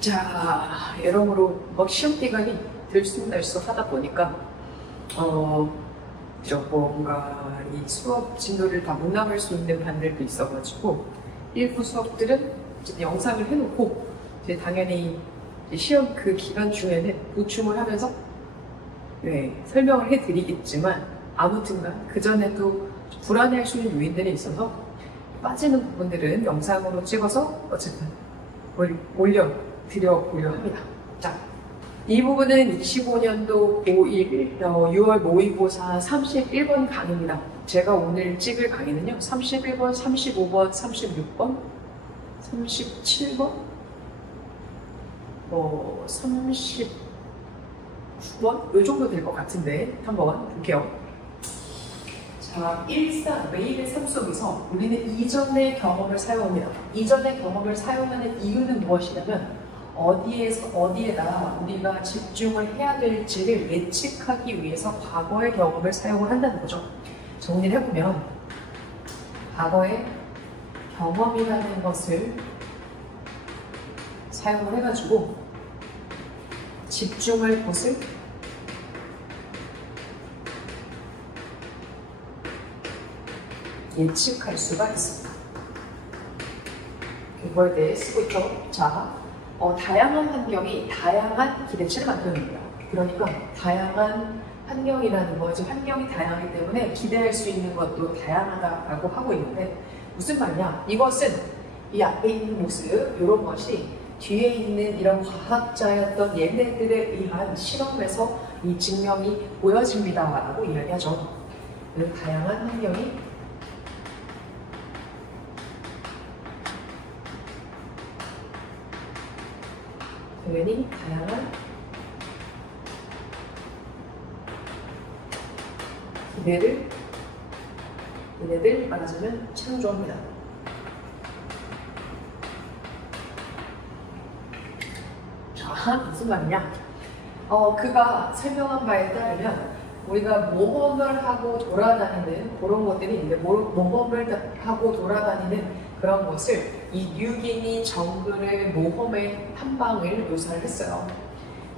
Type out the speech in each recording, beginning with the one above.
자, 여러모로 막 시험 기간이 들쑥날쑥 하다 보니까 뭔가 이 수업 진도를 다 못 나갈 수 있는 반들도 있어가지고 일부 수업들은 이제 영상을 해놓고 이제 당연히 이제 시험 그 기간 중에는 보충을 하면서 설명을 해드리겠지만 아무튼간 그전에도 불안해할 수 있는 요인들이 있어서 빠지는 부분들은 영상으로 찍어서 어쨌든 올려드려보려 합니다. 자, 이 부분은 25년도 고1 6월 모의고사 31번 강의입니다. 제가 오늘 찍을 강의는요 31번, 35번, 36번, 37번, 39번? 이 정도 될 것 같은데 한번 볼게요. 자, 매일의 삶 속에서 우리는 이전의 경험을 사용합니다. 이전의 경험을 사용하는 이유는 무엇이냐면 어디에다 우리가 집중을 해야 될지를 예측하기 위해서 과거의 경험을 사용을 한다는 거죠. 정리를 해보면 과거의 경험이라는 것을 사용을 해가지고 집중할 곳을 예측할 수가 있습니다. 이걸 대해 쓰고 있죠. 자, 다양한 환경이 다양한 기대치를 만듭니다. 그러니까 다양한 환경이라는 거죠. 환경이 다양하기 때문에 기대할 수 있는 것도 다양하다라고 하고 있는데 무슨 말이냐? 이것은 이 앞에 있는 모습, 이런 것이 뒤에 있는 이런 과학자였던 얘네들에 의한 실험에서 이 증명이 보여집니다라고 이야기하죠. 다양한 환경이 당연히 다양한 얘네들 말하자면 창조합니다. 자, 무슨 말이냐? 그가 설명한 바에 따르면 우리가 모험을 하고 돌아다니는 그런 것들이 있는데 모험을 하고 돌아다니는 그런 것을 이 뉴기니 정글의 모험의 탐방을 묘사를 했어요.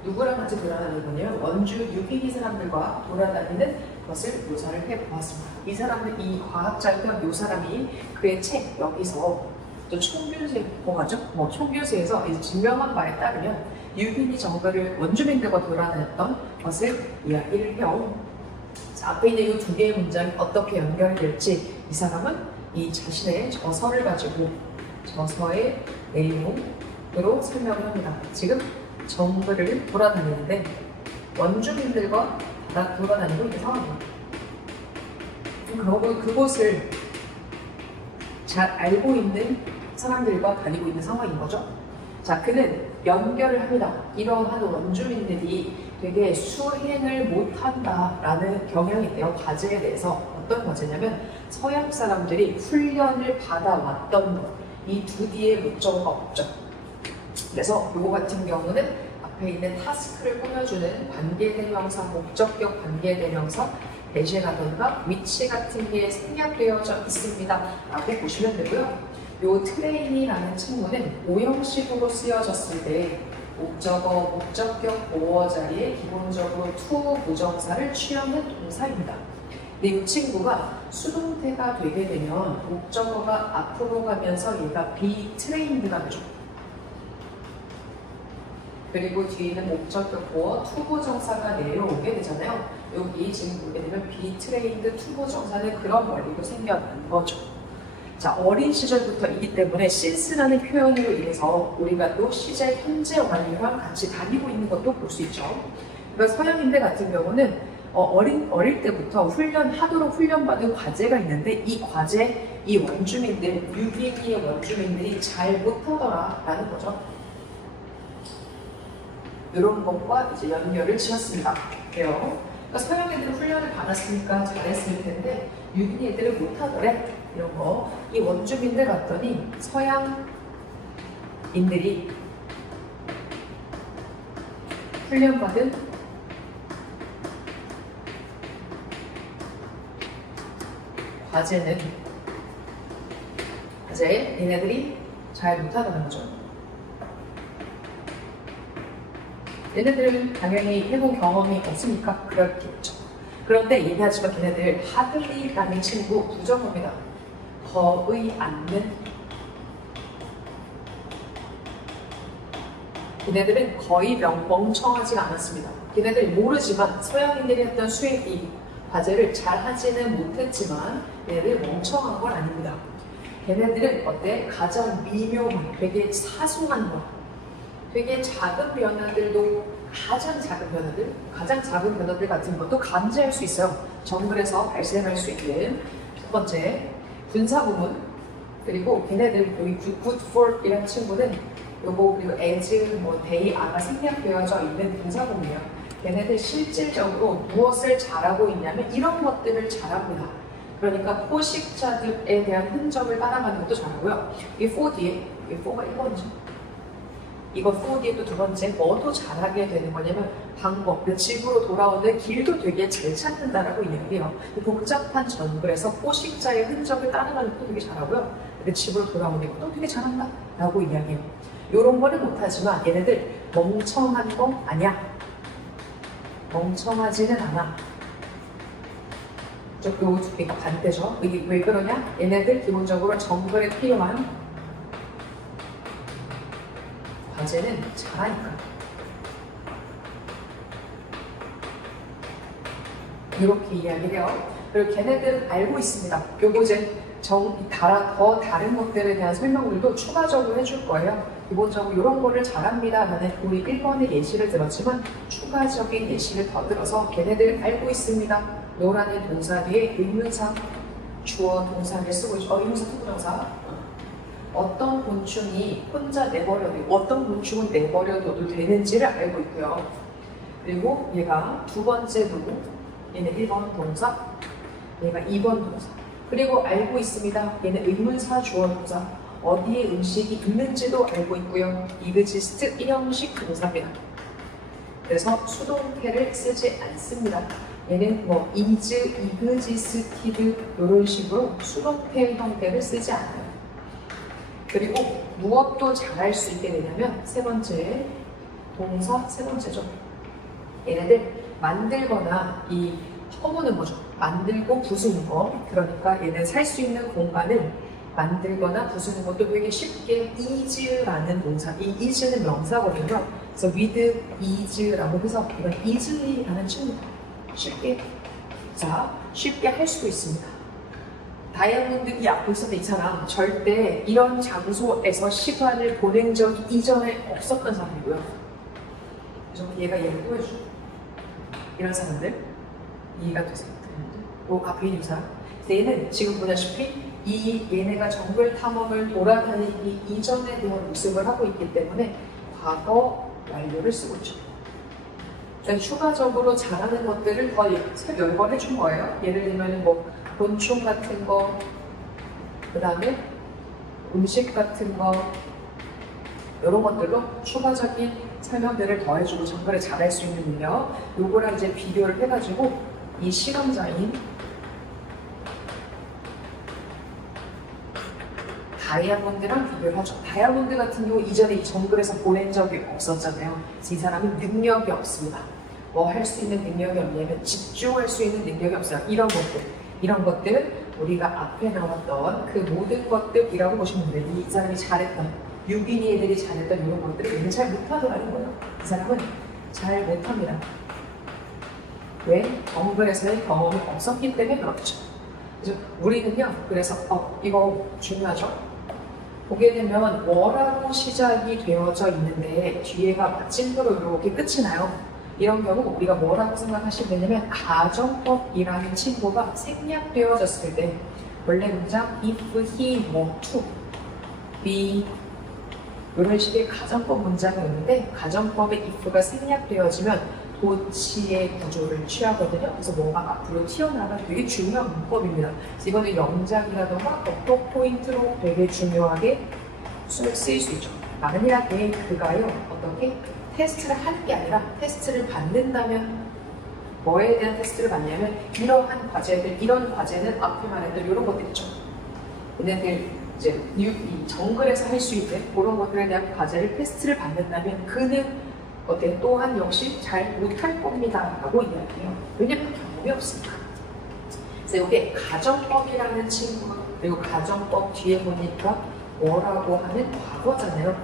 누구랑 같이 돌아다니는 거냐면 원주 뉴기니 사람들과 돌아다니는 것을 묘사를 해보았습니다. 이 사람은 이 과학자였던 이 사람이 그의 책 여기서 또 총교수에 뭐가죠? 총교수에서 이제 증명한 바에 따르면 뉴기니 정글을 원주민들과 돌아다녔던 것을 이야기를 해요. 자, 앞에 있는 이 두 개의 문장이 어떻게 연결될지 이 사람은 이 자신의 저서를 가지고 저서의 내용으로 설명을 합니다. 지금 정글을 돌아다니는데 원주민들과 돌아다니고 있는 상황입니다. 그러고 그곳을 잘 알고 있는 사람들과 다니고 있는 상황인 거죠. 자, 그는 연결을 합니다. 이러한 원주민들이 되게 수행을 못한다라는 경향이 있대요. 과제에 대해서. 어떤 과제냐면 서양 사람들이 훈련을 받아왔던 것, 이 두 개의 목적어가 없죠. 그래서 이거 같은 경우는 앞에 있는 타스크를 꾸며주는 관계대명사, 목적격 관계대명사 대신하던가 위치 같은 게 생략되어져 있습니다 라고 보시면 되고요. 이 트레인이라는 친구는 오형식으로 쓰여졌을 때 목적어, 목적격, 보어 자리에 기본적으로 to 부정사를 취하는 동사입니다. 근데 이 친구가 수동태가 되게 되면 목적어가 앞으로 가면서 얘가 be trained가 되죠. 그리고 뒤에는 목적격, 보어, to 부정사가 내려오게 되잖아요. 여기 지금 보게 되면 be trained, to 부정사는 그런 원리로 생겨난 거죠. 자, 어린 시절부터이기 때문에 since라는 표현으로 인해서 우리가 또 시제 현재 완료랑 같이 다니고 있는 것도 볼 수 있죠. 그러니까 서양인들 같은 경우는 어릴 때부터 훈련하도록 훈련받은 과제가 있는데 이 과제, 이 원주민들, 뉴기니의 원주민들이 잘 못하더라라는 거죠. 이런 것과 이제 연결을 지었습니다. 그래요. 그러니까 서양 애들은 훈련을 받았으니까 잘했을 텐데 뉴기니 애들은 못하더래. 이런 거. 이 원주민들 같더니 서양인들이 훈련받은 과제 얘네들이 잘 못하다는 거죠. 얘네들은 당연히 해본 경험이 없으니까 그렇겠죠. 그런데 얘기하지만 걔네들 hardly라는 친구 부정어입니다. 거의 않는. 걔네들은 거의 멍청하지가 않았습니다. 걔네들이 모르지만 서양인들이 했던 수행 과제를 잘 하지는 못했지만 얘네들 멍청한 건 아닙니다. 걔네들은 어때? 가장 미묘한, 되게 사소한 거, 되게 작은 변화들도 가장 작은 변화들 같은 것도 감지할 수 있어요. 정글에서 발생할 수 있는 첫 번째 분사 부문, 그리고 걔네들 여기 good for 이라는 친구는 요거 그리고 as, they, are가 생략되어져 있는 분사 부문이에요. 걔네들 실질적으로 무엇을 잘하고 있냐면 이런 것들을 잘합니다. 그러니까 포식자들에 대한 흔적을 따라가는 것도 잘하고요. 이 4 뒤에, 이 4가 1번이죠. 이거 4 뒤에 또 두 번째, 뭐도 잘하게 되는 거냐면 방법, 그 집으로 돌아오는 길도 되게 잘 찾는다라고 이야기해요. 복잡한 정글에서 포식자의 흔적을 따라가는 것도 되게 잘하고요. 그 집으로 돌아오는 것도 되게 잘한다라고 이야기해요. 이런 거는 못하지만 얘네들 멍청한 거 아니야. 멍청하지는 않아. 요 두 개가 반대죠. 이게 왜 그러냐? 얘네들 기본적으로 정글에 필요한 과제는 잘하니까. 이렇게 이야기를 해요. 그리고 걔네들은 알고 있습니다. 요거 이제 더 다른 것들에 대한 설명들도 추가적으로 해줄 거예요. 기본적으로 이런 거를 잘합니다 라는 우리 1번의 예시를 들었지만 추가적인 예시를 더 들어서 걔네들 알고 있습니다. 노라는 동사 뒤에 의문사, 주어 동사를 쓰고 있죠. 의문사 투부정사. 어떤 곤충이 혼자 내버려도, 어떤 곤충은 내버려둬도 되는지를 알고 있고요. 그리고 얘가 두 번째 누구? 얘는 1번 동사, 얘가 2번 동사. 그리고 알고 있습니다. 얘는 의문사, 주어 동사. 어디에 음식이 있는지도 알고 있고요. 이그지스트 1형식 동사입니다. 그래서 수동태를 쓰지 않습니다. 얘는 is, 이그지스티드 이런 식으로 수동태 형태를 쓰지 않아요. 그리고 무엇도 잘할 수 있게 되냐면 세 번째 동사 세 번째죠. 얘네들 만들거나 이 퍼부는 거죠. 만들고 부수는 거. 그러니까 얘는 살 수 있는 공간을 만들거나 부수는 것도 되게 쉽게 is라는 동사. 이 is는 명사거든요. 그래서 with is라고 해서 이건 easily라는 친구. 쉽게 할 수도 있습니다. 다이아몬드 이 앞에 있었던 이 사람 절대 이런 장소에서 시간을 보낸 적이 이전에 없었던 사람이고요. 그래서 얘가 얘를 보여줘. 이런 사람들 이해가 되세요? 앞에 있는 사람 얘는 지금 보다시피 얘네가 정글 탐험을 돌아다니기 이전에 대한 모습을 하고 있기 때문에 과거 완료를 쓰고 있죠. 추가적으로 잘하는 것들을 더 열거해 준 거예요. 예를 들면 곤충 같은 거, 그 다음에 음식 같은 거, 이런 것들로 추가적인 설명들을 더해주고 정글을 잘할 수 있는 능력, 요거랑 이제 비교를 해가지고 이 실험자인 다이아몬드랑 비교를 하죠. 다이아몬드 같은 경우 이전에 이 정글에서 보낸 적이 없었잖아요. 그래서 이 사람은 능력이 없습니다. 할 수 있는 능력이 없냐면 집중할 수 있는 능력이 없어요. 이런 것들 우리가 앞에 나왔던 그 모든 것들이라고 보시면 돼요. 이 사람이 잘했던, 유기니 애들이 잘했던 이런 것들을 얘는 잘 못하더라는 거예요. 이 사람은 잘 못합니다. 왜? 정글에서의 경험이 없었기 때문에 그렇죠. 그래서 우리는요, 그래서 이거 중요하죠? 보게 되면 뭐라고 시작이 되어져 있는데 뒤에가 마침표로 이렇게 끝이 나요. 이런 경우 우리가 뭐라고 생각하시면 되냐면 가정법이라는 친구가 생략되어졌을 때 원래 문장 if, he, to, be 이런 식의 가정법 문장이 있는데 가정법의 if가 생략되어지면 도치의 구조를 취하거든요. 그래서 뭔가 앞으로 튀어나가는 되게 중요한 문법입니다. 그래서 이거는 영작이라던가 어법 포인트로 되게 중요하게 쓰일 수 있죠. 만약에 그가요, 어떻게 테스트를 하는 게 아니라 테스트를 받는다면 뭐에 대한 테스트를 받냐면 이러한 과제들, 이런 과제는 앞에 말했던 이런 것들 있죠. 얘네들 이제 이 정글에서 할 수 있는 그런 것들에 대한 과제를 테스트를 받는다면 그는 어때? 또한 역시 잘 못할 겁니다 라고 이야기해요. 왜냐면 경험이 없으니까. 그래서 이게 가정법이라는 친구, 그리고 가정법 뒤에 보니까 뭐라고 하는 과거잖아요.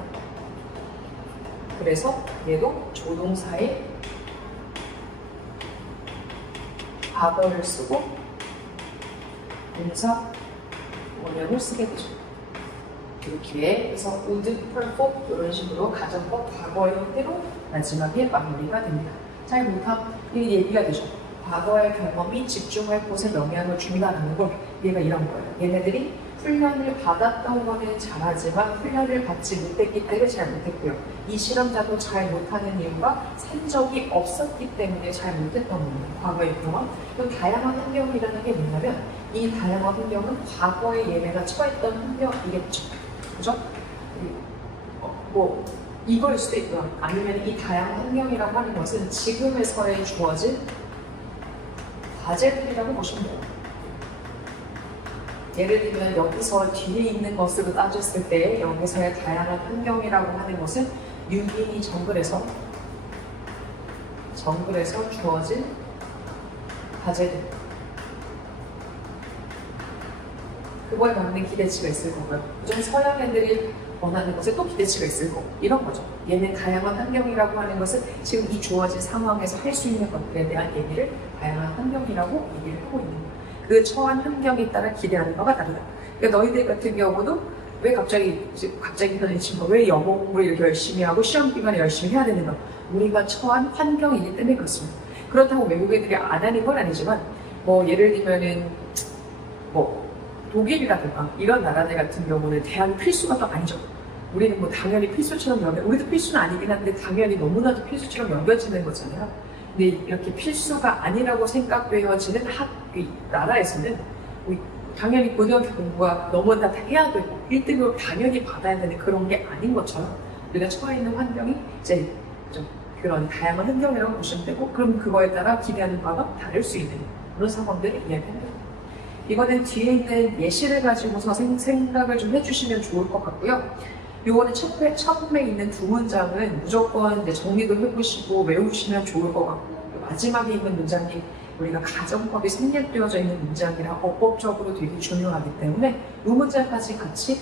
그래서 얘도 조동사의 과거를 쓰고 동사 원형을 쓰게 되죠. 이렇게 해서 would, perform 이런 식으로 가정법 과거의 형태로 마지막에 마무리가 됩니다. 잘 못하면 이 얘기가 되죠. 과거의 경험이 집중할 곳에 영향을 준다는 걸 얘가 이런 거예요. 얘네들이 훈련을 받았던 거는 잘하지만 훈련을 받지 못했기 때문에 잘 못했고요. 이 실험자도 잘 못하는 이유가 산적이 없었기 때문에 잘 못했던 겁니다. 과거의 경험. 그럼 다양한 환경이라는 게 뭐냐면 이 다양한 환경은 과거에 얘네가 처했던 환경이겠죠. 그죠? 뭐 이거일 수도 있고요. 아니면 이 다양한 환경이라고 하는 것은 지금의 사회에 주어진 과제들이라고 보시면 돼요. 예를 들면 여기서 뒤에 있는 것으로 따졌을 때 여기서의 다양한 환경이라고 하는 것은 뉴기니 정글에서 주어진 과제들, 그거에 맞는 기대치가 있을 거고요. 그중 서양 애들이 원하는 것에 또 기대치가 있을 거고 이런 거죠. 얘는 다양한 환경이라고 하는 것은 지금 이 주어진 상황에서 할 수 있는 것들에 대한 얘기를 다양한 환경이라고 얘기를 하고 있는 거예요. 그 처한 환경에 따라 기대하는 바가 다르다. 그러니까 너희들 같은 경우도 왜 갑자기 편해진 거, 왜 영어 공부를 이렇게 열심히 하고 시험 기간에 열심히 해야 되는가? 우리가 처한 환경이기 때문에 그렇습니다. 그렇다고 외국 애들이 안 하는 건 아니지만 뭐 예를 들면은 뭐 독일이라든가 이런 나라들 같은 경우는 대학 필수가 또 아니죠. 우리는 뭐 당연히 필수처럼 우리도 필수는 아니긴 한데 당연히 너무나도 필수처럼 여겨지는 거잖아요. 근데 이렇게 필수가 아니라고 생각되어지는 나라에서는 당연히 고등학교 공부가 너무나 다 해야 되고 1등으로 당연히 받아야 되는 그런 게 아닌 것처럼 우리가 처해 있는 환경이 이제 좀 그런 다양한 환경이라고 보시면 되고, 그럼 그거에 따라 기대하는 바가 다를 수 있는 그런 상황들을 이야기합니다. 이거는 뒤에 있는 예시를 가지고서 생각을 좀 해주시면 좋을 것 같고요. 요거는 처음에 있는 두 문장은 무조건 이제 정리도 해보시고 외우시면 좋을 것 같고, 마지막에 있는 문장이 우리가 가정법이 생략되어져 있는 문장이라 어법적으로 되게 중요하기 때문에 이 문장까지 같이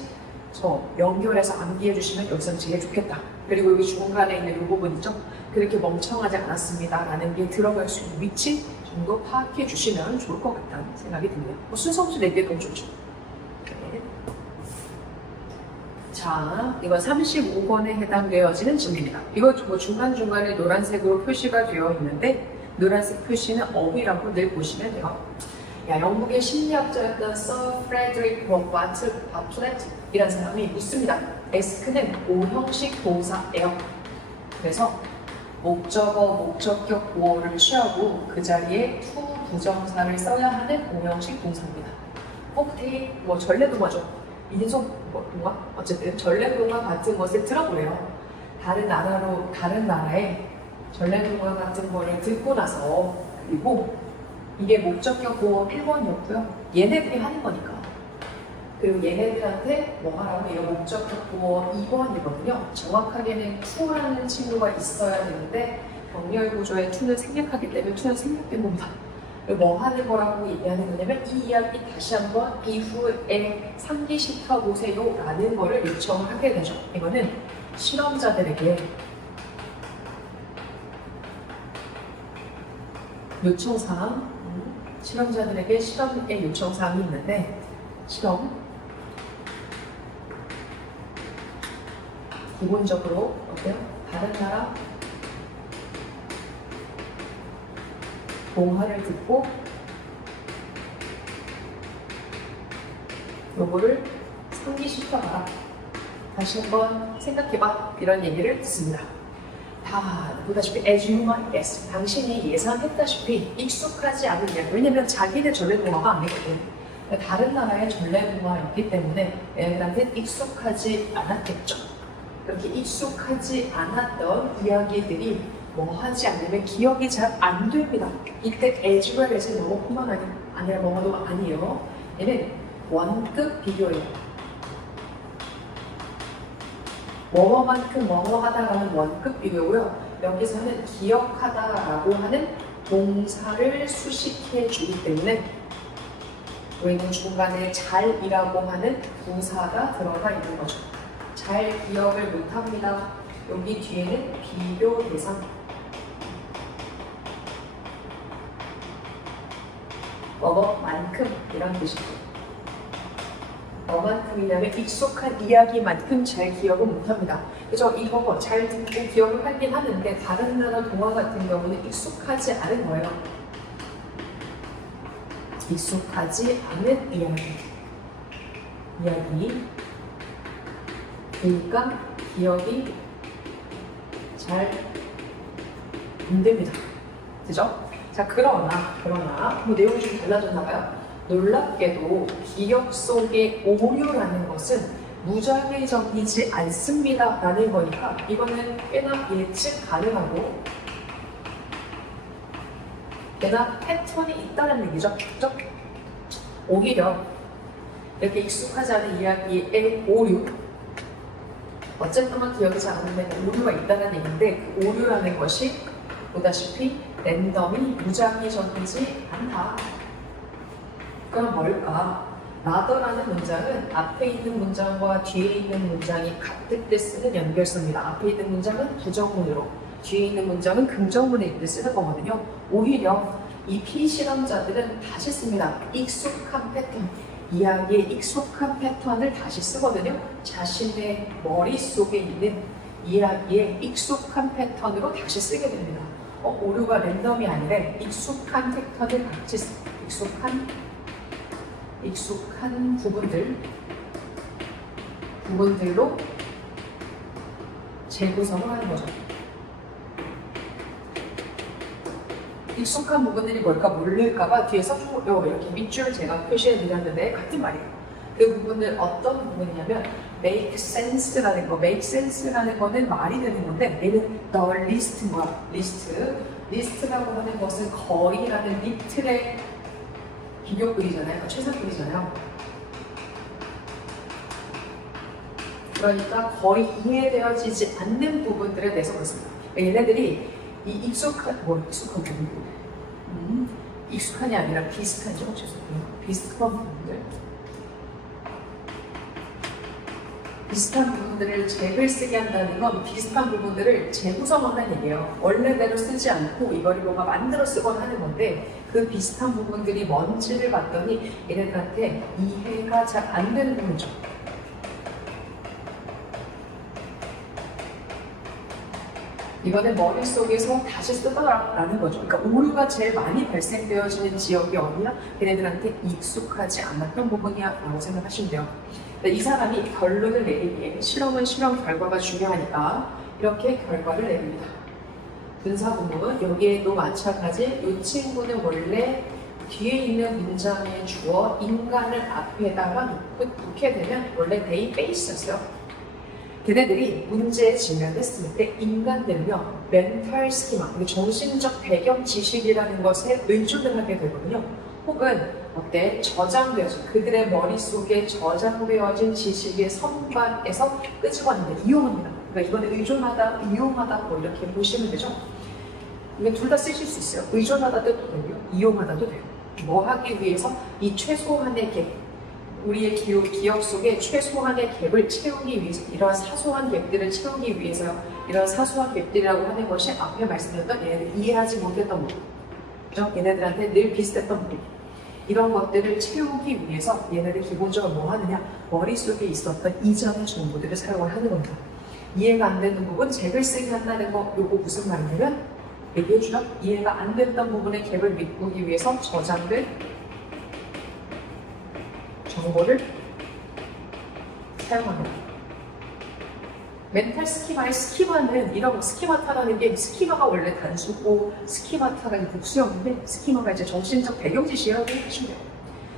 연결해서 암기해 주시면 여기서는 제일 좋겠다. 그리고 여기 중간에 있는 이 부분 있죠? 그렇게 멍청하지 않았습니다 라는 게 들어갈 수 있는 위치 정도 파악해 주시면 좋을 것 같다는 생각이 듭니다. 순서없이 내게 더 좋죠. 네. 자, 이건 35번에 해당되어지는 질문입니다. 이거 뭐 중간중간에 노란색으로 표시가 되어 있는데 노란색 표시는 업이라고 늘 보시면 돼요. 영국의 심리학자였던 서 프레드릭 바틀렛이라는 사람이 있습니다. ask는 오형식 동사예요. 그래서 목적어, 목적격 보어를 취하고 그 자리에 to 부정사를 써야 하는 오형식 동사입니다. 폭테이, 뭐 전래동화죠. 인속 동화? 어쨌든 전래동화 같은 것을 들어보래요. 다른 나라에 전래동화 같은 거를 듣고 나서, 그리고 이게 목적격 보어 1번이었고요. 얘네들이 하는 거니까. 그리고 얘네들한테 뭐 하라고? 이거 목적격 보어 2번이거든요. 정확하게는 to라는 친구가 있어야 되는데 병렬 구조에 to는 생략하기 때문에 to는 생략된 겁니다. 뭐 하는 거라고 얘기하는 거냐면 이 이야기 다시 한번 이후에 상기시켜 보세요 라는 거를 요청을 하게 되죠. 이거는 실험자들에게 요청사항, 실험자들에게 실험의 요청사항이 있는데, 실험 기본적으로 어때요? 다른 나라 동화를 듣고 요거를 상기시켜봐라, 다시 한번 생각해봐, 이런 얘기를 듣습니다. 다 보다시피 as you might guess, 당신이 예상했다시피 익숙하지 않은 이야기. 왜냐면 자기네 전래동화가 아니거든. 다른 나라의 전래동화였기 때문에 얘네들한테 익숙하지 않았겠죠. 그렇게 익숙하지 않았던 이야기들이 뭐 하지 않으면 기억이 잘 안 됩니다. 이때 as well에서 영어뿐만 아니라 뭐도 아니에요. 얘는 원급 비교예요. 뭐뭐만큼 뭐뭐하다라는 원급 비교고요. 여기서는 기억하다라고 하는 동사를 수식해 주기 때문에 우리는 중간에 잘이라고 하는 부사가 들어가 있는 거죠. 잘 기억을 못합니다. 여기 뒤에는 비교 대상. 뭐뭐만큼 이런 뜻이죠. 뭐만큼이냐면 익숙한 이야기만큼 잘 기억을 못합니다. 그래서 이거 잘 듣고 기억을 하긴 하는데 다른 나라 동화 같은 경우는 익숙하지 않은 거예요. 익숙하지 않은 이야기. 그러니까 기억이 잘 안 됩니다. 그죠? 자, 그러나 뭐 내용이 좀 달라졌나 봐요. 놀랍게도 기억 속의 오류라는 것은 무작위적이지 않습니다 라는 거니까 이거는 꽤나 예측 가능하고 꽤나 패턴이 있다는 얘기죠. 그죠? 오히려 이렇게 익숙하지 않은 이야기의 오류, 어쨌든 기억이 잘 안 나는 오류가 있다는 얘기인데 그 오류라는 것이 보다시피 랜덤이 무작위적이지 않다. 그럼 뭘까? 라더라는 문장은 앞에 있는 문장과 뒤에 있는 문장이 같을 때 쓰는 연결성입니다. 앞에 있는 문장은 부정문으로, 뒤에 있는 문장은 긍정문에 있을 때 쓰는 거거든요. 오히려 이 피실험자들은 다시 씁니다. 익숙한 패턴, 이야기의 익숙한 패턴을 다시 쓰거든요. 자신의 머릿속에 있는 이야기의 익숙한 패턴으로 다시 쓰게 됩니다. 오류가 랜덤이 아니라 익숙한 패턴을 같이 씁니다. 익숙한 부분들로 재구성을 하는 거죠. 익숙한 부분들이 뭘까 모를까봐 뒤에서 이렇게 밑줄 제가 표시해 드렸는데 같은 말이에요. 그 부분은 어떤 부분이냐면 make sense라는 거, make sense라는 거는 말이 되는 건데 얘는 the list인 거야. 리스트라고 하는 것은 거의라는 리틀의 비교글이잖아요. 최상급이잖아요. 그러니까 거의 이해되어지지 않는 부분들에 대해서 그렇습니다. 얘네들이 이 익숙한 부분들, 익숙한이 아니라 비슷하죠. 죄송해요. 비슷한 부분들. 비슷한 부분들을 잭을 쓰게 한다는 건 비슷한 부분들을 재구성한다는 얘기예요. 원래대로 쓰지 않고 이거를 뭔가 만들어 쓰거나 하는 건데 그 비슷한 부분들이 뭔지를 봤더니 얘네들한테 이해가 잘 안 되는 거죠. 이거는 머릿속에서 다시 쓰더라라는 거죠. 그러니까 오류가 제일 많이 발생되어지는 지역이 어디야? 걔네들한테 익숙하지 않았던 부분이야 라고 생각하시면 돼요. 이 사람이 결론을 내리기에 실험 결과가 중요하니까 이렇게 결과를 내립니다. 분사구문, 여기에도 마찬가지. 이 친구는 원래 뒤에 있는 문장의 주어 인간을 앞에다가 놓게 되면 원래 they face였어요. 걔네들이 문제에 직면했을 때 인간들은요, 멘탈 스키마, 정신적 배경 지식이라는 것에 의존을 하게 되거든요. 혹은 저장되어진 그들의 머릿속에 저장되어진 지식의 선반에서 끄집어내는 이용합니다. 그러니까 이거는 의존하다, 이용하다 뭐 이렇게 보시면 되죠. 이게 둘 다 쓰실 수 있어요. 의존하다도 되고요, 이용하다도 돼요. 뭐 하기 위해서 이 최소한의 갭, 우리의 기억 속에 최소한의 갭을 채우기 위해서, 이런 사소한 갭들을 채우기 위해서요. 이런 사소한 갭들이라고 하는 것이 앞에 말씀드렸던 얘네들 이해하지 못했던 부분, 그죠? 얘네들한테 늘 비슷했던 부분, 이런 것들을 채우기 위해서 얘네들 기본적으로 뭐 하느냐? 머릿속에 있었던 이전의 정보들을 사용을 하는 겁니다. 이해가 안 되는 부분, 잭을 쓰게 한다는 거, 요거 무슨 말이냐면 얘기해주죠. 이해가 안 됐던 부분의 갭을 메꾸기 위해서 저장된 정보를 사용합니다. 멘탈 스키마의 스키마는 이런 스키마타라는 게 스키마가 원래 단수고 스키마타가 이제 복수형인데 스키마가 이제 정신적 배경 지시라고 하시면 돼요.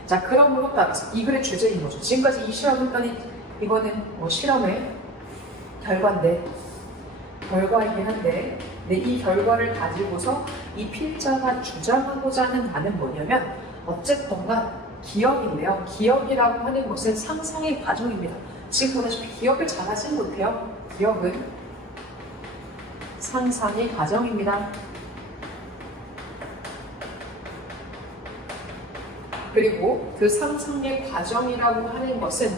자, 그럼으로 따라서 이 글의 주제인 거죠. 지금까지 이 실험을 했더니 이거는 실험의 결과이긴 한데 이 결과를 가지고서 이 필자가 주장하고자 하는 바는 뭐냐면 어쨌든간 기억인데요. 기억이라고 하는 것은 상상의 과정입니다. 지금 보다시피 기억을 잘 하진 못해요. 기억은 상상의 과정입니다. 그리고 그 상상의 과정이라고 하는 것은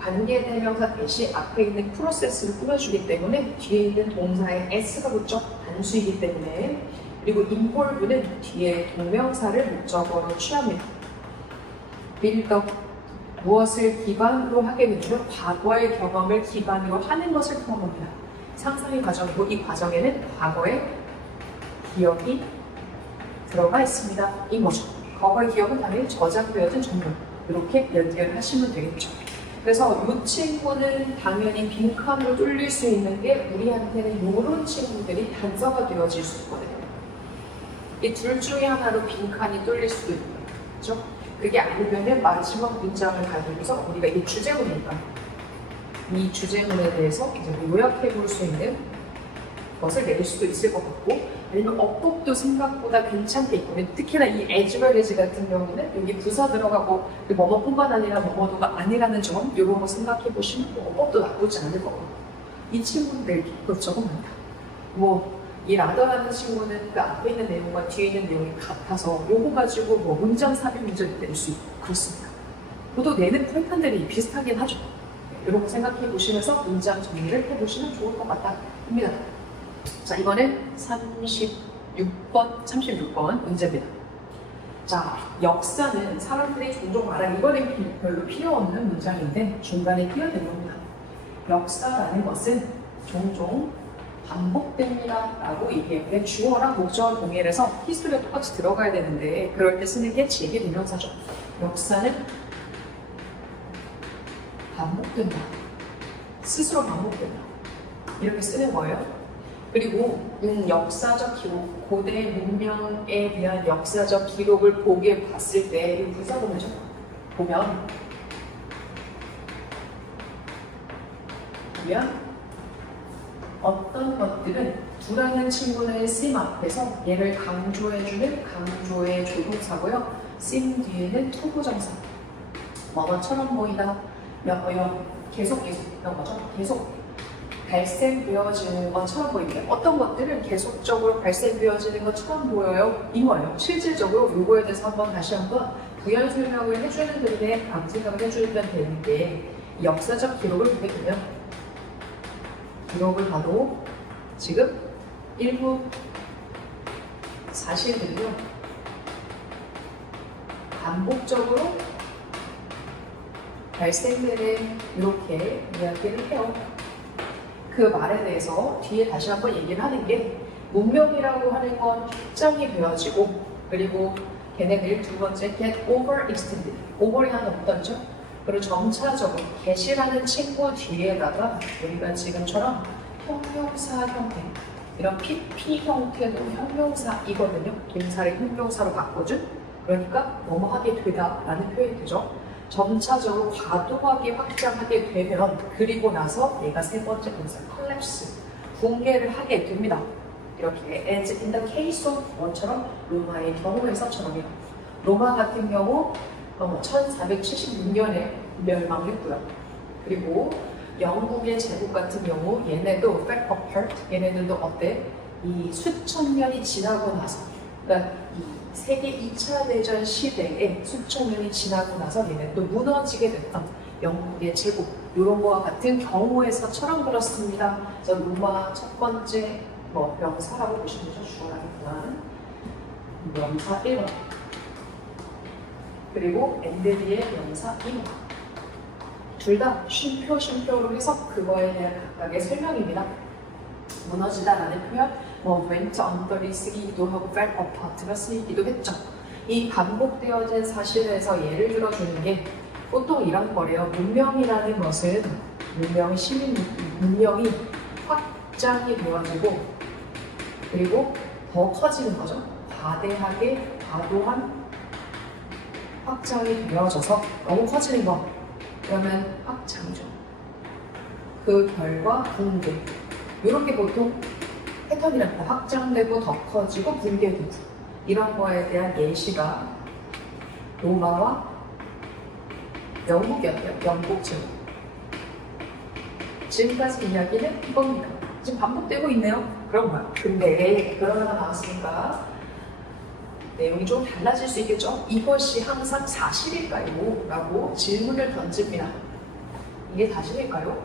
관계대명사 대시 앞에 있는 프로세스를 꾸며주기 때문에 뒤에 있는 동사에 s가 붙죠. 단수이기 때문에. 그리고 involve는 뒤에 동명사를 목적어로 취합니다. build up, 무엇을 기반으로 하게 되면 과거의 경험을 기반으로 하는 것을 포함합니다. 상상의 과정이고 이 과정에는 과거의 기억이 들어가 있습니다. 이 뭐죠? 과거의 기억은 당연히 저장되어진 정보. 이렇게 연결을 하시면 되겠죠. 그래서 이 친구는 당연히 빈칸으로 뚫릴 수 있는 게 우리한테는 이런 친구들이 단서가 되어질 수 있거든요. 이 둘 중에 하나로 빈칸이 뚫릴 수도 있는 거예요. 그렇죠? 그게 아니면 마지막 문장을 가지고서 우리가 이 주제문이니까 이 주제문에 대해서 이제 요약해 볼 수 있는 것을 내릴 수도 있을 것 같고, 아니면 어법도 생각보다 괜찮게 있고, 특히나 이 as well as 같은 경우는 여기 부사 들어가고 뭐뭐뿐만 아니라 뭐뭐도가 아니라는 점, 이런 거 생각해 보시면 어법도 나쁘지 않을 것 같고, 이 친구는 이것저것 많다. 이 라더라는 친구는 그 앞에 있는 내용과 뒤에 있는 내용이 같아서 요거 가지고 문장 삽입 문제를 낼 수 있고 그렇습니다. 저도 내는 패턴들이 비슷하긴 하죠. 이런 거 생각해 보시면서 문장 정리를 해보시면 좋을 것 같다입니다. 자, 이번엔 36번 문제입니다. 자, 역사는 사람들이 종종 말하는, 이번엔 별로 필요 없는 문장인데 중간에 끼어든 겁니다. 역사라는 것은 종종 반복됩니다 라고 얘기했는데 주어랑 목적어 동일해서 히스토리가 똑같이 들어가야 되는데 그럴 때 쓰는 게 제기대명사죠. 역사는 반복된다. 스스로 반복된다. 이렇게 쓰는 거예요. 그리고 역사적 기록, 고대 문명에 대한 역사적 기록을 보게 봤을 때 이 문사 보면죠. 보면 어떤 것들은 두라는 친구는 sim 앞에서 얘를 강조해주는 강조의 조동사고요. sim 뒤에는 투부정사. 뭐뭐처럼 보이다. 계속 이런 거죠. 계속 발생되어지는 것처럼 보입니다. 어떤 것들은 계속적으로 발생되어지는 것처럼 보여요. 이거예요. 실질적으로 이거에 대해서 다시 한번 부연 설명을 해주는 건데 방생각을 해주면 되는 게 역사적 기록을 보게 되면 기록을 봐도 지금 일부 사실들은요 반복적으로 발생되는 이렇게 이야기를 해요. 그 말에 대해서 뒤에 다시 한번 얘기를 하는 게 문명이라고 하는 건 확장이 되어지고 그리고 걔네들 두 번째 get overextended. over이라는 어떤죠? 그리고 점차적으로 get이라는 친구 뒤에다가 우리가 지금처럼 형용사 형태, 이런 PP 형태도 형용사이거든요. 동사를 형용사로 바꿔준. 그러니까 뭐뭐 하게 되다라는 표현이 되죠. 점차적으로 과도하게 확장하게 되면 그리고 나서 얘가 세 번째 동사 collapse, 붕괴를 하게 됩니다. 이렇게 as in the case of 뭐처럼 로마의 경우에서처럼요. 로마 같은 경우 1476년에 멸망했고요. 그리고 영국의 제국 같은 경우 얘네도 fell apart, 얘네들도 어때? 이 수천 년이 지나고 나서, 그러니까 이 세계 2차 대전 시대에 수천 년이 지나고 나서 얘네도 무너지게 됐던 영국의 제국, 이런 거와 같은 경우에서처럼 그렇습니다. 그래서 로마 첫 번째 명사라고 보시면 되죠. 주어라기보다는 명사 1번, 그리고 엔데디의 명사 2번. 둘 다 쉼표로 해서 그거에 대한 각각의 설명입니다. 무너지다라는 표현, went under 쓰기도 하고 fell apart가 쓰이기도 했죠. 이 반복되어진 사실에서 예를 들어주는 게 보통 이런 거래요. 문명이라는 것은 문명이 확장이 되어지고 그리고 더 커지는 거죠. 과대하게 과도한 확장이 되어져서 너무 커지는 거. 그러면 확장이죠. 그 결과 붕괴. 이런 게 보통 패턴이랍니다. 확장되고 더 커지고 붕괴되고. 이런 거에 대한 예시가 로마와 영국이었대요. 영국 제국. 지금까지 이야기는 이겁니다. 지금 반복되고 있네요. 그런 거야. 근데 그러다가 나왔으니까 내용이 좀 달라질 수 있겠죠? 이것이 항상 사실일까요? 라고 질문을 던집니다. 이게 사실일까요?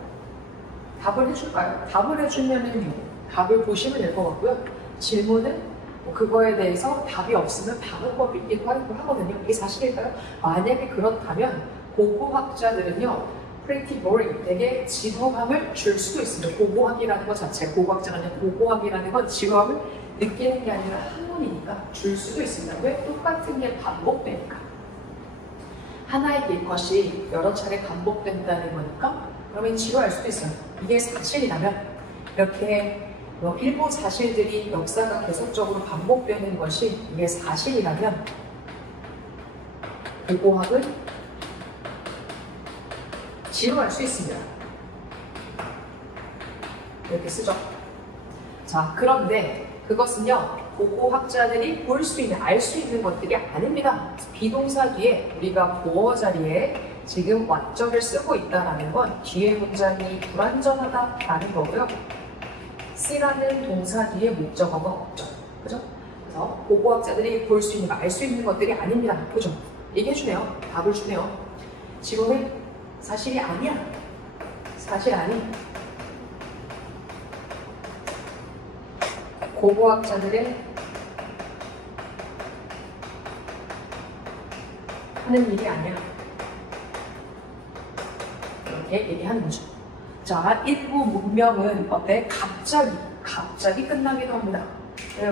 답을 해줄까요? 답을 해주면은 답을 보시면 될 것 같고요. 질문은 뭐 그거에 대해서 답이 없으면 방법이기도 하거든요. 이게 사실일까요? 만약에 그렇다면 고고학자들은요, pretty boring, 되게 지루함을 줄 수도 있습니다. 고고학이라는 것 자체가, 고고학자가 아니라 고고학이라는 건 지루함을 느끼는 게 아니라 학문이니까 줄 수도 있습니다. 왜? 똑같은 게 반복되니까. 하나의 것이 여러 차례 반복된다는 거니까 그러면 지루할 수도 있어요. 이게 사실이라면 이렇게 일부 사실들이 역사가 계속적으로 반복되는 것이 이게 사실이라면 고고학은 지루할 수 있습니다. 이렇게 쓰죠. 자, 그런데 그것은요, 고고학자들이 볼 수 있는, 알 수 있는 것들이 아닙니다. 비동사 뒤에 우리가 보어 자리에 지금 왓적을 쓰고 있다는 건 뒤에 문장이 불완전하다라는 거고요. C라는 동사 뒤에 목적어가 없죠. 그죠? 그래서 고고학자들이 볼 수 있는, 알 수 있는 것들이 아닙니다. 그죠? 얘기해주네요. 답을 주네요. 지금은 사실이 아니야. 사실 아니. 고고학자들의 하는 일이 아니야. 이렇게 얘기하는 거죠. 자, 일부 문명은 어때? 갑자기 끝나기도 합니다.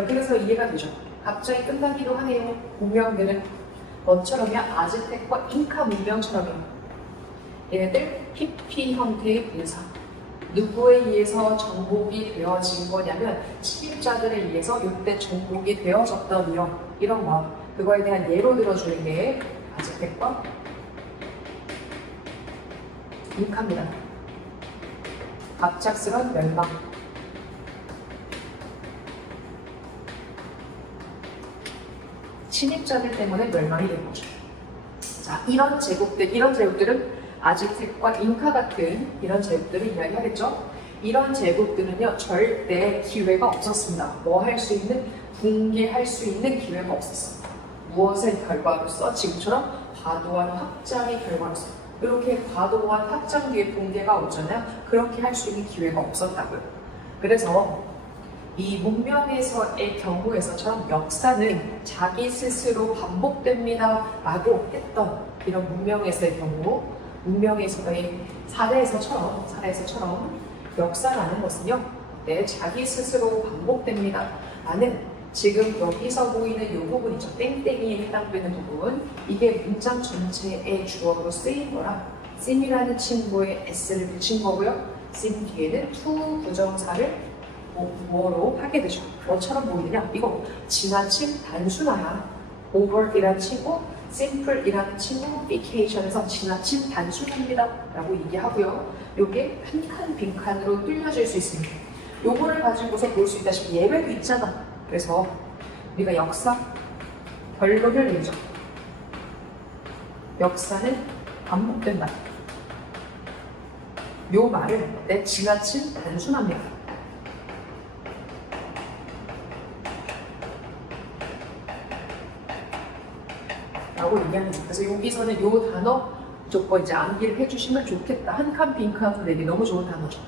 그래서 이해가 되죠. 갑자기 끝나기도 하네요. 문명들은 뭐처럼요? 아즈텍과 잉카 문명처럼요. 얘네들 PP 형태의 분사. 누구에 의해서 정복이 되어진 거냐면 침입자들에 의해서 이때 정복이 되어졌던 이런 마음, 그거에 대한 예로 들어주는 게 아즈텍과 잉카입니다. 갑작스런 멸망. 침입자들 때문에 멸망이 된 거죠. 자, 이런 제국들은 아즈텍과 잉카 같은 이런 제국들을 이야기하겠죠. 이런 제국들은요, 절대 기회가 없었습니다. 뭐 할 수 있는, 붕괴할 수 있는 기회가 없었어요. 무엇의 결과로서? 지금처럼 과도한 확장의 결과로서. 이렇게 과도한 확장 뒤에 붕괴가 오잖아요. 그렇게 할 수 있는 기회가 없었다고요. 그래서 이 문명에서의 경우에서처럼 역사는 자기 스스로 반복됩니다 라고 했던 이런 문명에서의 경우, 문명에서의 사례에서처럼 역사라는 것은요, 자기 스스로 반복됩니다 라는, 지금 여기서 보이는 이 부분이죠. 땡땡이에 해당되는 부분, 이게 문장 전체의 주어로 쓰인 거라 씀이라는 친구의 s를 붙인 거고요. 씀 뒤에는 to 부정사를 뭐로 하게 되죠. 뭐처럼 보이느냐? 이거 지나친 단순화야. over이라는 친구, simple이라는 친구, vacation에서 지나친 단순합니다 라고 얘기하고요. 이게 한 칸 빈칸으로 뚫려질 수 있습니다. 요거를 가지고서 볼 수 있다시피 예외도 있잖아. 그래서 우리가 역사 결론을 내죠. 역사는 반복된다. 요 말은 지나친 단순합니다. 라고 얘기하는 거예요. 그래서 여기서는 요 단어 조건 이제 암기를 해주시면 좋겠다. 한 칸 빈칸으로 내기 너무 좋은 단어죠.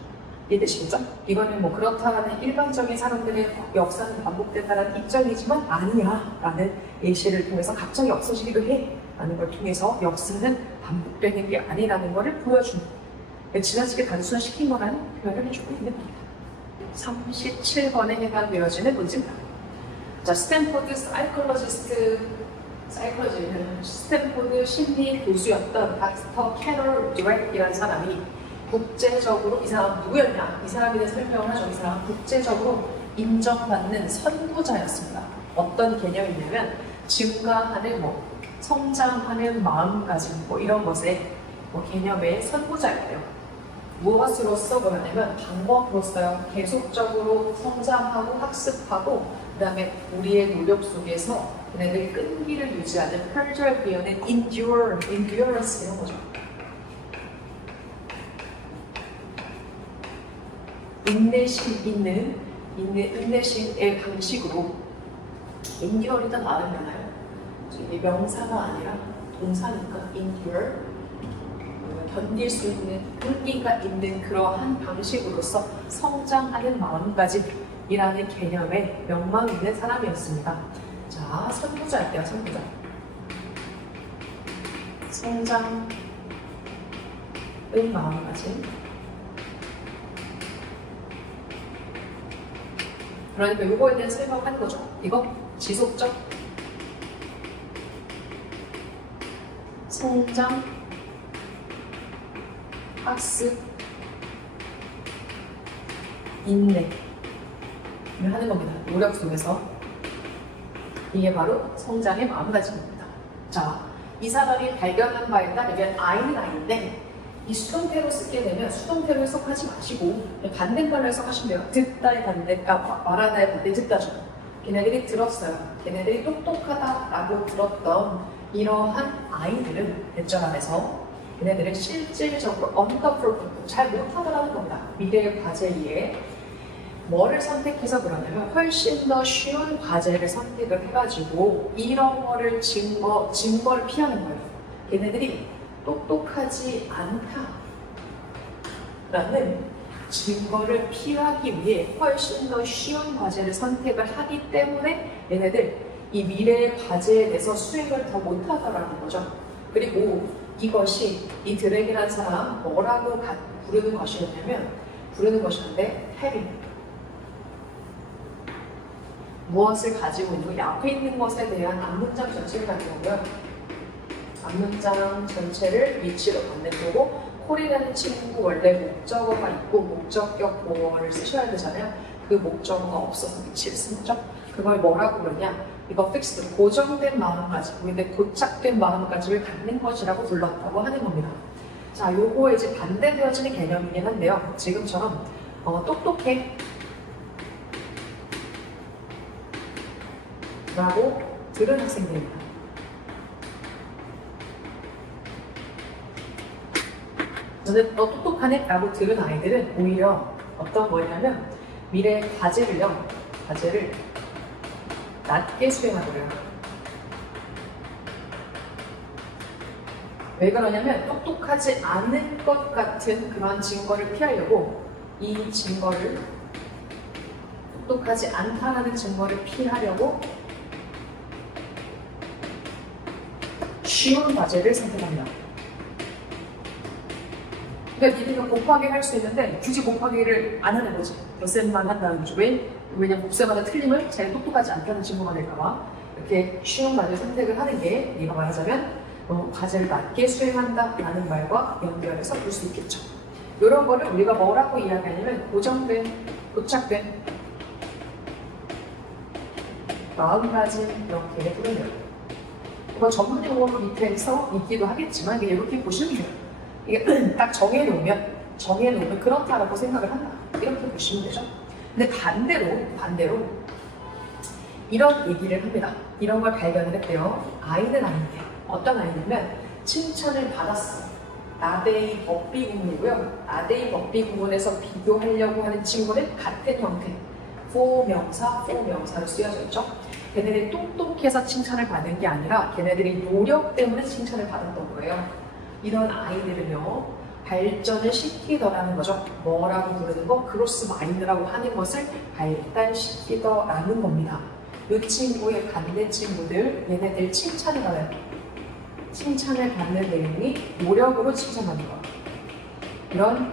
이해되시겠죠? 이거는 뭐 그렇다라는 일반적인 사람들의 역사는 반복된다는 입장이지만 아니야 라는 예시를 통해서 갑자기 없어지기도 해 라는 걸 통해서 역사는 반복되는 게 아니라는 것을 보여주는, 지나치게 단순화시킨 거라는 표현을 해주고 있는 겁니다. 37번에 해당되어지는 문제입니다. 자, 스탠포드 스탠포드 심리 교수였던 닥터 캐럴 드웨이라는 사람이 국제적으로, 이 사람 누구였냐? 이 사람에 대해 설명을 하죠. 이 사람은 국제적으로 인정받는 선구자였습니다. 어떤 개념이냐면 증가하는 성장하는 마음가짐 이런 것의 개념의 선구자였대요. 무엇으로서 그러냐면 방법으로서요. 계속적으로 성장하고 학습하고 그 다음에 우리의 노력 속에서 그네들 끈기를 유지하는 perseverance, endurance 이런 거죠. 인내심의 방식으로 endure 일단 나오잖아요. 이게 명사가 아니라 동사니까 endure, 견딜 수 있는 끈기가 있는 그러한 방식으로서 성장하는 마음가짐이라는 개념에 명망 있는 사람이었습니다. 자, 선구자 할게요. 선구자. 성장의 마음가짐. 그러니까 이거에 대한 설명하는 거죠. 이거 지속적 성장, 학습, 인내를 하는 겁니다. 노력 속에서. 이게 바로 성장의 마음가짐입니다. 자, 이 사람이 발견한 바에 따르면 I는 I인데 이 수동태로 쓰게 되면 수동태로 해석하지 마시고 반대말로 해석하시면 돼요. 듣다의 반대, 말하다의 반대 듣다죠. 걔네들이 들었어요. 걔네들이 똑똑하다라고 들었던 이러한 아이들은 대절 안에서 걔네들은 실질적으로 underperform, 잘 못하더라는 겁니다. 미래의 과제에 뭐를 선택해서 그러냐면 훨씬 더 쉬운 과제를 선택을 해가지고 이런 거를 증거를 피하는 거예요. 걔네들이 똑똑하지 않다라는 증거를 피하기 위해 훨씬 더 쉬운 과제를 선택을 하기 때문에 얘네들 이 미래의 과제에 대해서 수행을 더 못하더라는 거죠. 그리고 이것이 이 드랙이라는 사람 뭐라고 부르는 것이었냐면 having, 무엇을 가지고 있는 거, 앞에 있는 것에 대한 앞문장 전체를 가지고 있고요. 앞문장 전체를 위치로 받는 거고, 콜이라는 친구 원래 목적어가 있고 목적격 보어를 쓰셔야 되잖아요. 그 목적어가 없어서 위치를 쓴 거죠. 그걸 뭐라고 그러냐? 이거 픽스드, 고정된 마음가짐, 우리의 고착된 마음가짐을 갖는 것이라고 불렀다고 하는 겁니다. 자, 요거에 이제 반대되어지는 개념이긴 한데요. 지금처럼 똑똑해 라고 들은 학생들입니다. 저는 너 똑똑하네? 라고 들은 아이들은 오히려 어떤 거냐면 미래 과제를 낮게 수행하더래요. 왜 그러냐면 똑똑하지 않을 것 같은 그런 증거를 피하려고 이 증거를 똑똑하지 않다라는 증거를 피하려고 쉬운 과제를 선택합니다. 그러니까 니네가 곱하기를 할 수 있는데 굳이 곱하기를 안 하는 거지. 덧셈만 한다는 거죠. 왜냐면 곱셈마다 틀림을 제일 똑똑하지 않다는 증거가 될까봐 이렇게 쉬운 과제를 선택을 하는 게 네가 말하자면 과제를 낮게 수행한다라는 말과 연결해서 볼 수 있겠죠. 이런 거를 우리가 뭐라고 이야기하냐면 고착된 마음가짐 이렇게 부르네요. 이건 전문 용어로 밑에서 있기도 하겠지만 이렇게 보시면 돼요. 이게 딱 정해놓으면 그렇다라고 생각을 한다. 이렇게 보시면 되죠. 근데 반대로 이런 얘기를 합니다. 이런 걸 발견을 했대요. 아이는 아닌데 어떤 아이냐면 칭찬을 받았어. 나대의 법비 구문이고요. 나대의 법비 구문에서 비교하려고 하는 친구는 같은 형태 포명사로 쓰여져 있죠. 걔네들이 똑똑해서 칭찬을 받은 게 아니라 걔네들이 노력 때문에 칭찬을 받았던 거예요. 이런 아이들은요, 발전을 시키더라는 거죠. 뭐라고 부르는 거? 그로스 마인드라고 하는 것을 발달시키더라는 겁니다. 이 친구의 반대 친구들, 얘네들 칭찬을 받아요. 칭찬을 받는 내용이 노력으로 칭찬하는 거. 이런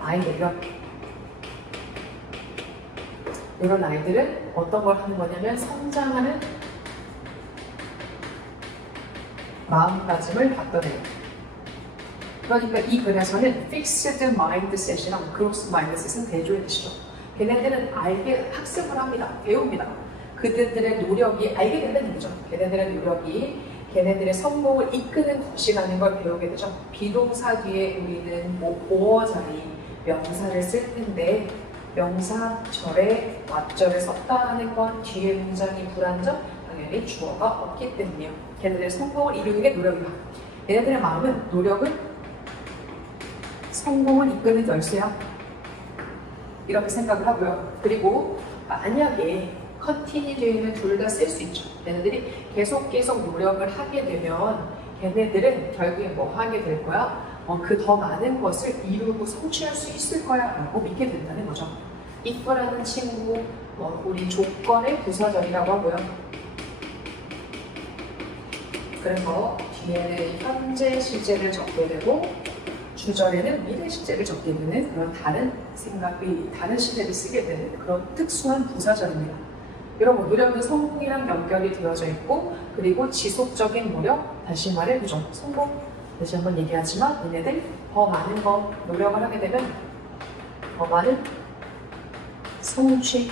아이들은 어떤 걸 하는 거냐면 성장하는 마음가짐을 바꿔내요. 그러니까 이 글에서는 Fixed Mindset이랑 Growth Mindset은 대조해 주시죠. 걔네들은 학습을 합니다. 배웁니다. 그들의 노력이 알게 된다는 거죠. 걔네들의 노력이 걔네들의 성공을 이끄는 것이라는 걸 배우게 되죠. 비동사 뒤에 우리는 보어 자리 명사를 쓸 텐데 명사 절에 맞절을 썼다는 건 뒤에 문장이 불완전, 당연히 주어가 없기 때문이에요. 걔네들의 성공을 이루는 게 노력이다. 얘네들의 마음은 노력은 성공을 이끄는 열쇠야. 이렇게 생각을 하고요. 그리고 만약에 컨티뉴 되면 둘 다 쓸 수 있죠. 걔네들이 계속 노력을 하게 되면 걔네들은 결국에 뭐 하게 될 거야? 그 더 많은 것을 이루고 성취할 수 있을 거야 라고 믿게 된다는 거죠. if라는 친구, 우리 조건의 부사절이라고 하고요. 그래서 뒤에는 현재 시제를 적게 되고 주절에는 미래 시제를 적게 되는 그런 다른 생각이, 다른 시제를 쓰게 되는 그런 특수한 부사절입니다. 여러분, 노력은 성공이랑 연결이 되어져 있고, 그리고 지속적인 노력, 다시 말해보죠. 성공, 다시 한번 얘기하지만 얘네들 더 많은 거 노력을 하게 되면 더 많은 성취,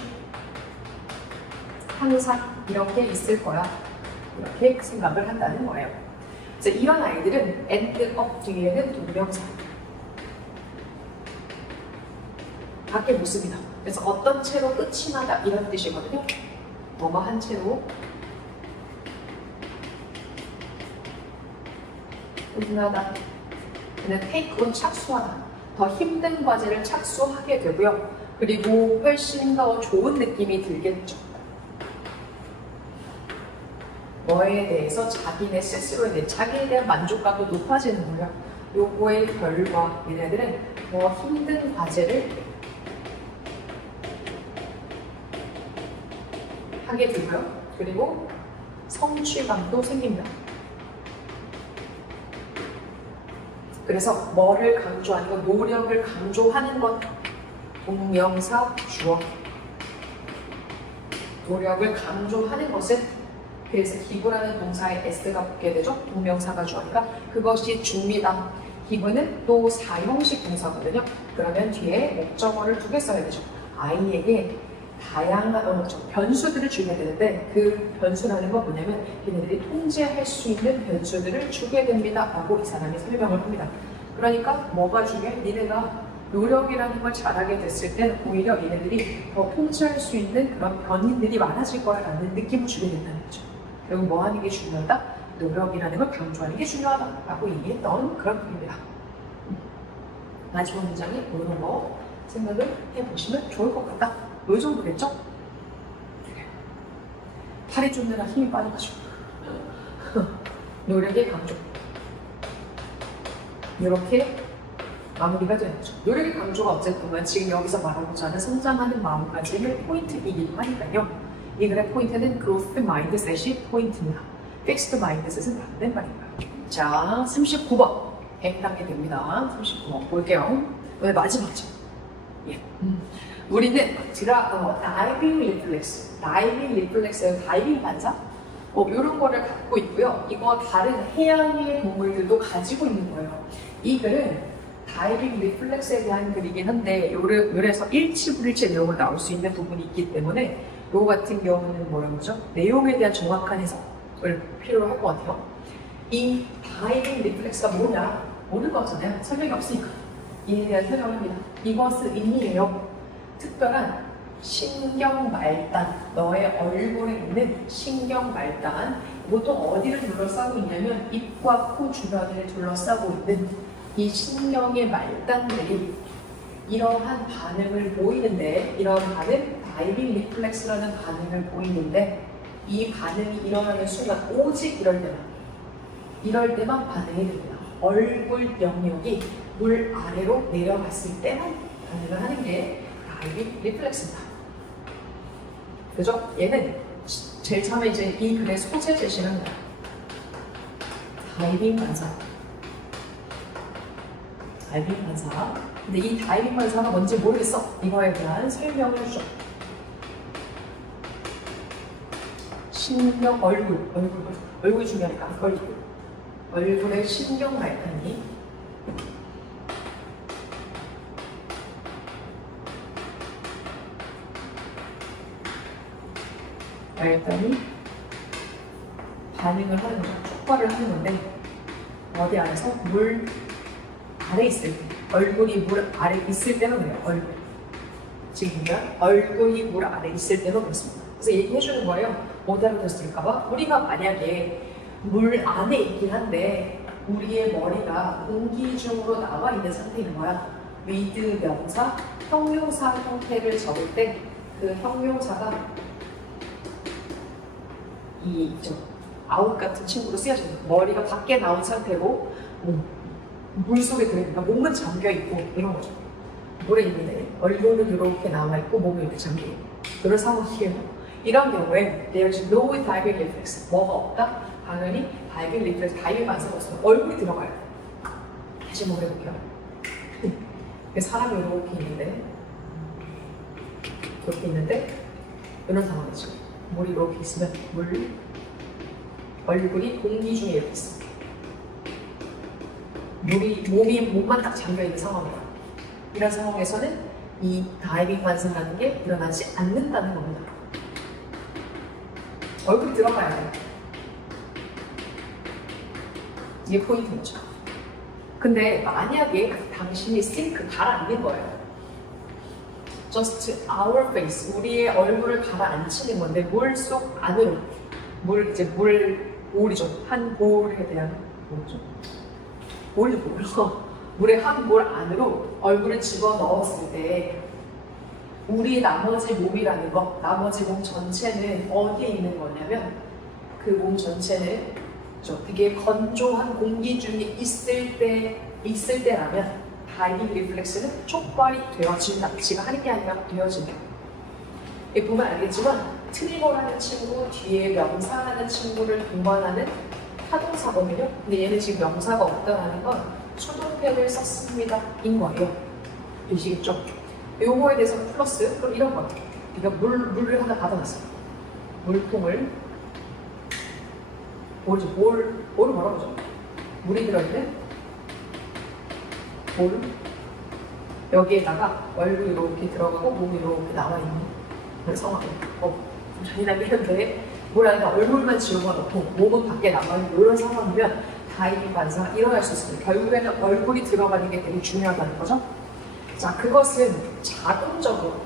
향상 이런 게 있을 거야. 이렇게 생각을 한다는 거예요. 이제 이런 아이들은 end up 뒤에는 동명사 밖에 못 씁니다. 그래서 어떤 채로 끝이 나다 이런 뜻이거든요. 뭐뭐 한 채로 끝이 나다. 그냥 take로 착수하다. 더 힘든 과제를 착수하게 되고요. 그리고 훨씬 더 좋은 느낌이 들겠죠. 뭐에 대해서 자기네 스스로에 대해 자기에 대한 만족감도 높아지는 거예요. 요거의 결과 얘네들은 더 힘든 과제를 하게 되고요. 그리고 성취감도 생깁니다. 그래서 뭐를 강조하는 것, 노력을 강조하는 것, 동명사 주어. 노력을 강조하는 것은 그래서 기부라는 동사에 s가 붙게 되죠. 동명사가 주어니까 그것이 중미다. 기부는 또 사용식 동사거든요. 그러면 뒤에 목적어를 2개 써야 되죠. 아이에게 다양한 변수들을 주게 되는데 그 변수라는 건 뭐냐면 걔네들이 통제할 수 있는 변수들을 주게 됩니다 라고 이 사람이 설명을 합니다. 그러니까 뭐가 중요해? 니네가 노력이라는 걸 잘하게 됐을 땐 오히려 얘네들이 더 통제할 수 있는 그런 변인들이 많아질 거라는 느낌을 주게 된다는 거죠. 결국 뭐 하는 게 중요하다? 노력이라는 걸 강조하는 게 중요하다라고 얘기했던 그런 뜻입니다. 마지막 문장이 이런 거 생각을 해보시면 좋을 것 같다. 이 정도겠죠? 팔이 쫓느라 힘이 빠져가지고 노력의 강조 이렇게 마무리가 되는 거죠. 노력의 강조가 어쨌든 지금 여기서 말하고자 하는 성장하는 마음가짐을 포인트이기도 하니까요. 이 글의 포인트는 growth mindset이 포인트입니다. fixed mindset은 다른 말인가요? 자, 39번 해당이 됩니다. 39번 볼게요. 오늘 마지막이죠. 예. 우리는 다이빙 리플렉스, 다이빙 반사 이런 거를 갖고 있고요. 이거 다른 해양의 동물들도 가지고 있는 거예요. 이 글은 다이빙 리플렉스에 대한 글이긴 한데 요래서 일치불일치 내용으로 나올 수 있는 부분이 있기 때문에 요 같은 경우는 뭐라고 하죠? 내용에 대한 정확한 해석을 필요로 할 것 같아요. 이 다이빙 리플렉스가 뭐냐? 모르는 거잖아요. 설명이 없으니까. 이에 대한 설명을 합니다. 이것은 의미예요. 특별한 신경 말단, 너의 얼굴에 있는 신경 말단, 보통 어디를 둘러싸고 있냐면 입과 코 주변을 둘러싸고 있는 이 신경의 말단들이 이러한 반응을 보이는데, 이러한 반응, 다이빙 리플렉스라는 반응을 보이는데, 이 반응이 일어나는 순간 오직 이럴 때만 반응이 됩니다. 얼굴 영역이 물 아래로 내려갔을 때만 반응을 하는 게 다이빙 리플렉스입니다. 그죠? 얘는 제일 처음에 이제 이 글의 소재 제시를 합니다. 다이빙 반사. 다이빙 반사. 근데 이 다이빙 반사가 뭔지 모르겠어. 이거에 대한 설명을 해주죠. 신경, 얼굴 중요하니까 얼굴의 신경 말단이 반응을 하는 거죠. 촉발을 하는 건데 어디 안에서 물 아래 있을 때, 얼굴이 물 아래 있을 때는 그래요. 얼굴. 지금 얼굴이 물 아래 있을 때는 그렇습니다. 그래서 얘기해 주는 거예요. 못 알아들었을까봐. 우리가 만약에 물 안에 있긴 한데 우리의 머리가 공기 중으로 나와 있는 상태인 거야. with 명사, 형용사 형태를 적을 때 그 형용사가 이 아웃 같은 친구로 쓰여집니다. 머리가 밖에 나온 상태로 물 속에 들어있는 몸은 잠겨 있고 이런 거죠. 물에 있는데 얼굴은 이렇게 나와 있고 몸은 이렇게 잠겨 있고 그런 상황이에요. 이런 경우에 there's no diving reflex. 뭐가 없다? 당연히 diving reflex, 다이빙 반사가 없으면 얼굴이 들어가요. 다시 한번 해볼게요. 사람이 이렇게 있는데 이런 상황이죠. 물이 이렇게 있으면 얼굴이 공기 중에 이렇게 있어. 몸만 딱 잠겨있는 상황이다. 이런 상황에서는 이 다이빙 반사라는 게 일어나지 않는다는 겁니다. 얼굴이 들어가야 돼요. 이게 포인트인 거죠. 근데 만약에 당신이 싱크 가라앉는 거예요. just our face, 우리의 얼굴을 가라앉히는 건데 물 속 안으로 볼이죠. 한 볼에 대한 뭐죠? 물의 한 볼 안으로 얼굴을 집어 넣었을 때 우리 나머지 몸이라는 거, 나머지 몸 전체는 어디에 있는 거냐면 그 몸 전체는 되게 건조한 공기 중에 있을 때라면 다이빙 리플렉스는 촉발이 되어진다. 지가 하는 게 아니라 되어진다. 보면 알겠지만 트리거라는 친구 뒤에 명사라는 친구를 동반하는 타동사거든요. 근데 얘는 지금 명사가 없다라는 건 수동태를 썼습니다. 인 거예요. 되시겠죠? 요거에 대해서 플러스 그럼 이런 거. 그러니까 물을 하나 받아놨어요. 물통을 뭐를 뭐라고 하죠? 물이 들어있는 볼 여기에다가 얼굴이 이렇게 들어가고 몸이 이렇게 나와 있는 그런 상황이에요. 좀 잔인하게 했는데 물 안에 얼굴만 집어넣고 몸은 밖에 나와 있는 이런 상황이면 다이빙 반사가 일어날 수 있습니다. 결국에는 얼굴이 들어가는 게 되게 중요하다는 거죠. 자, 그것은 자동적으로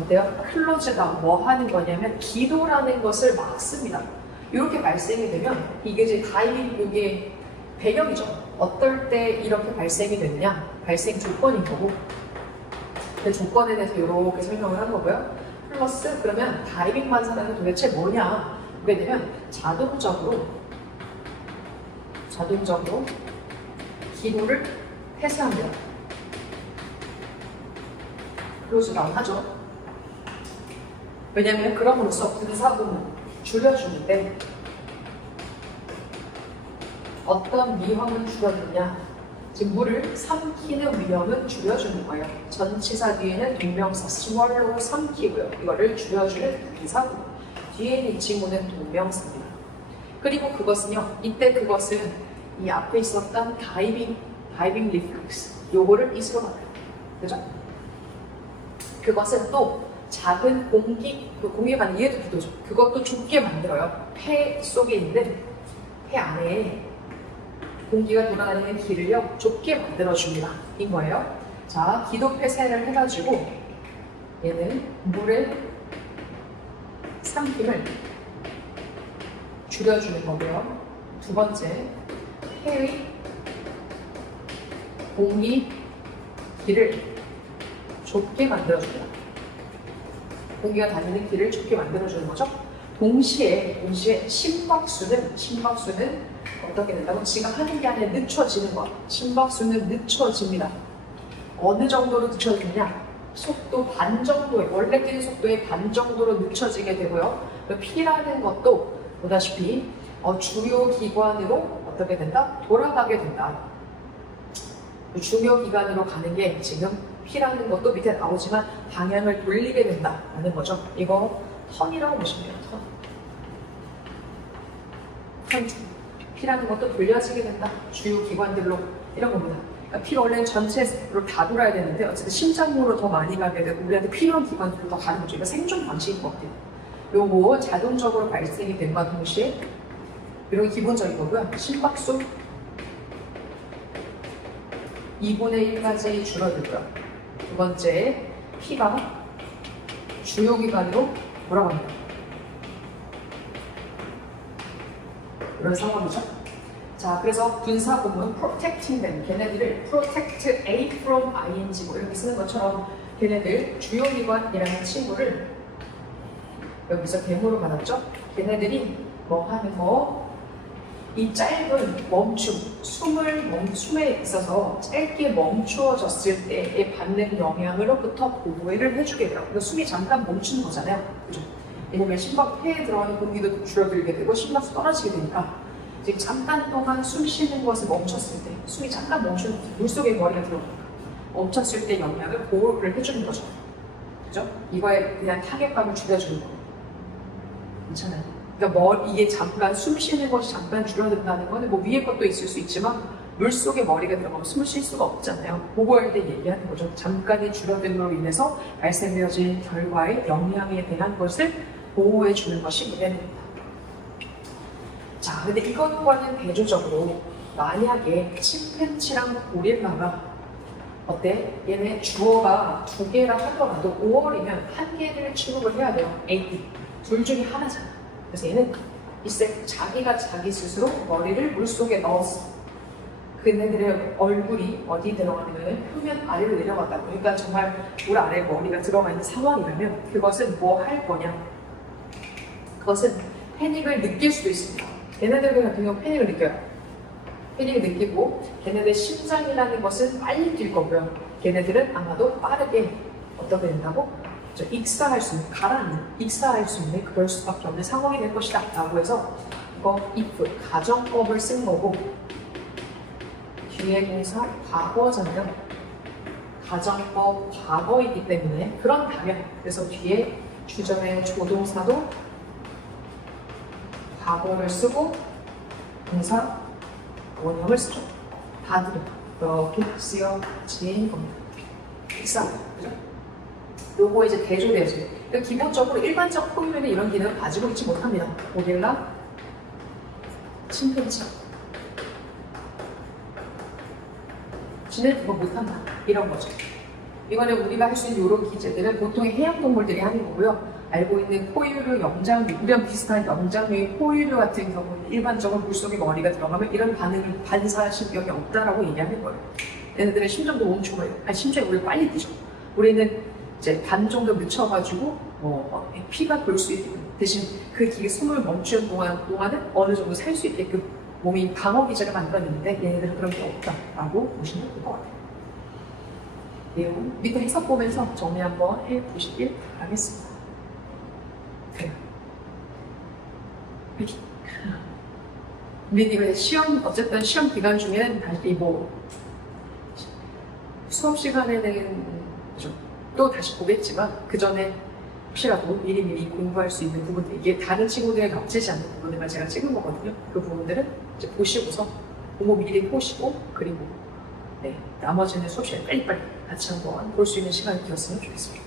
어때요? 클로즈가 뭐 하는 거냐면 기도라는 것을 막습니다. 이렇게 발생이 되면 이게 이제 다이빙 이게 배경이죠. 어떨 때 이렇게 발생이 됐냐? 발생 조건인 거고 그 조건에 대해서 이렇게 설명을 한 거고요. 플러스 그러면 다이빙 반사라는 도대체 뭐냐? 그게 되면 자동적으로 기도를 폐쇄합니다. 클로즈다운 하죠. 왜냐면 그럼으로써 분사구문 줄여주는데 어떤 위험은 줄여주냐? 지금 물을 삼키는 위험은 줄여주는 거예요. 전치사 뒤에는 동명사 swallow로 삼키고요. 이거를 줄여주는 분사구문. 뒤에 있는 이 친구는 동명사입니다. 그리고 그것은요. 이때 그것은 이 앞에 있었던 다이빙 리플렉스 요거를 이스로 만들어요. 그죠? 그것은 또 작은 공기가 아닌 얘도 기도죠. 그것도 좁게 만들어요. 폐 속에 있는 폐 안에 공기가 돌아다니는 길을요 좁게 만들어줍니다. 인 거예요. 자, 기도 폐쇄를 해가지고 얘는 물의 삼킴을 줄여주는 거고요. 두 번째, 폐의 공기 길을 좁게 만들어줍니다. 공기가 다니는 길을 좁게 만들어주는 거죠. 동시에 심박수는 어떻게 된다고? 지가 하는 게 아니라 늦춰지는 것. 심박수는 늦춰집니다. 어느 정도로 늦춰지느냐? 속도 반 정도의, 원래 뛰는 속도의 반 정도로 늦춰지게 되고요. 피라는 것도 보다시피 주요 기관으로 어떻게 된다? 돌아가게 된다. 주요 기관으로 가는 게 지금 피라는 것도 밑에 나오지만 방향을 돌리게 된다는 거죠. 이거 턴이라고 보시면 돼요. 턴. 피라는 것도 돌려지게 된다. 주요 기관들로 이런 겁니다. 그러니까 피가 원래는 전체로 다 돌아야 되는데 어쨌든 심장으로 더 많이 가게 되고 우리한테 필요한 기관들로 더 가는 거죠. 이거 생존 방식인 것 같아요. 요거 자동적으로 발생이 된과 동시에 이런 기본적인 거고요. 심박수 2분의 1까지 줄어들고요. 두 번째, 피가 주요 기관으로 돌아갑니다. 이런 상황이죠. 자, 그래서 분사 구문 protecting them. 걔네들을 protect A from ing 뭐 이렇게 쓰는 것처럼 걔네들 주요기관이라는 친구를 여기서 데모로 받았죠? 걔네들이 뭐 하는 거? 이 짧은 멈춤, 숨에 있어서 짧게 멈추어졌을 때에 받는 영향으로부터 보호를 해주게 돼요. 그러니까 숨이 잠깐 멈추는 거잖아요. 그죠? 왜냐면 심박 폐에 들어가는 공기도 줄어들게 되고 심박수 떨어지게 되니까 이제 잠깐 동안 숨 쉬는 것을 멈췄을 때, 숨이 잠깐 멈추는 물속에 머리가 들어가니까 멈췄을 때 영향을 보호를 해주는 거죠. 그죠? 이거에 그냥 타격감을 줄여주는 거예요. 괜찮아요. 그러니까 이게 잠깐 숨 쉬는 것이 잠깐 줄어든다는 거는 뭐 위에 것도 있을 수 있지만 물속에 머리가 들어가면 숨을 쉴 수가 없잖아요. 보고할 때 얘기하는 거죠. 잠깐의 줄어듦으로 인해서 발생되어진 결과의 영향에 대한 것을 보호해 주는 것이 문제입니다. 자, 근데 이것과는 대조적으로 만약에 침팬지랑 고릴라가 어때? 얘네 주어가 2개라 하더라도 5월이면 1개를 취급을 해야 돼요. A, 둘 중에 하나잖아. 그래서 얘는 이제 자기가 자기 스스로 머리를 물속에 넣었어. 그네들의 얼굴이 어디 들어가냐면 표면 아래로 내려갔다고. 그러니까 정말 물 아래에 머리가 들어가 있는 상황이라면 그것은 뭐 할 거냐? 그것은 패닉을 느낄 수도 있습니다. 걔네들 같은 경우 패닉을 느껴요. 패닉을 느끼고 걔네들 심장이라는 것은 빨리 뛸 거고요. 걔네들은 아마도 빠르게 어떻게 된다고? 익사할 수 있는, 가라앉는, 익사할 수 있는 그럴 수밖에 없는 상황이 될 것이다 라고 해서 이거 if, 가정법을 쓴 거고 뒤에 동사 과거잖아요. 가정법 과거이기 때문에 그런다면 그래서 뒤에 주절의 조동사도 과거를 쓰고 동사 원형을 쓰죠. 다들 이렇게 쓰여진 겁니다. 익사, 그죠? 요거 이제 대조돼야지. 그러니까 기본적으로 일반적 포유류는 이런 기능을 가지고 있지 못합니다. 고릴라, 침팬지. 쥐는 그거 못한다. 이런 거죠. 이거는 우리가 할 수 있는 이런 기제들은 보통의 해양동물들이 하는 거고요. 알고 있는 포유류, 영장류, 우리랑 비슷한 영장류의 포유류 같은 경우는 일반적으로 물속에 머리가 들어가면 이런 반응을 반사신경이 없다라고 얘기하는 거예요. 얘네들은 심장도 멈추고, 심장이 우리 빨리 뛰죠. 우리는 이제 반 정도 늦춰가지고 피가 돌 수 있는 대신 그 기계 숨을 멈추는 동안은 어느 정도 살 수 있게끔 몸이 방어 기제를 만들어냈는데 얘네들은 그런 게 없다라고 보시면 될 것 같아요. 내용 밑에 해석 보면서 정리 한번 해보시길 바라겠습니다. 그래요. 근데 이거 어쨌든 시험 기간 중에는 다시 뭐 수업 시간에는 또 다시 보겠지만 그 전에 혹시라도 미리미리 공부할 수 있는 부분들, 이게 다른 친구들에 겹치지 않는 부분들만 제가 찍은 거거든요. 그 부분들은 이제 보시고서 공부 미리 보시고 그리고 나머지는 수업 시간에 빨리빨리 같이 한번 볼 수 있는 시간이 되었으면 좋겠습니다.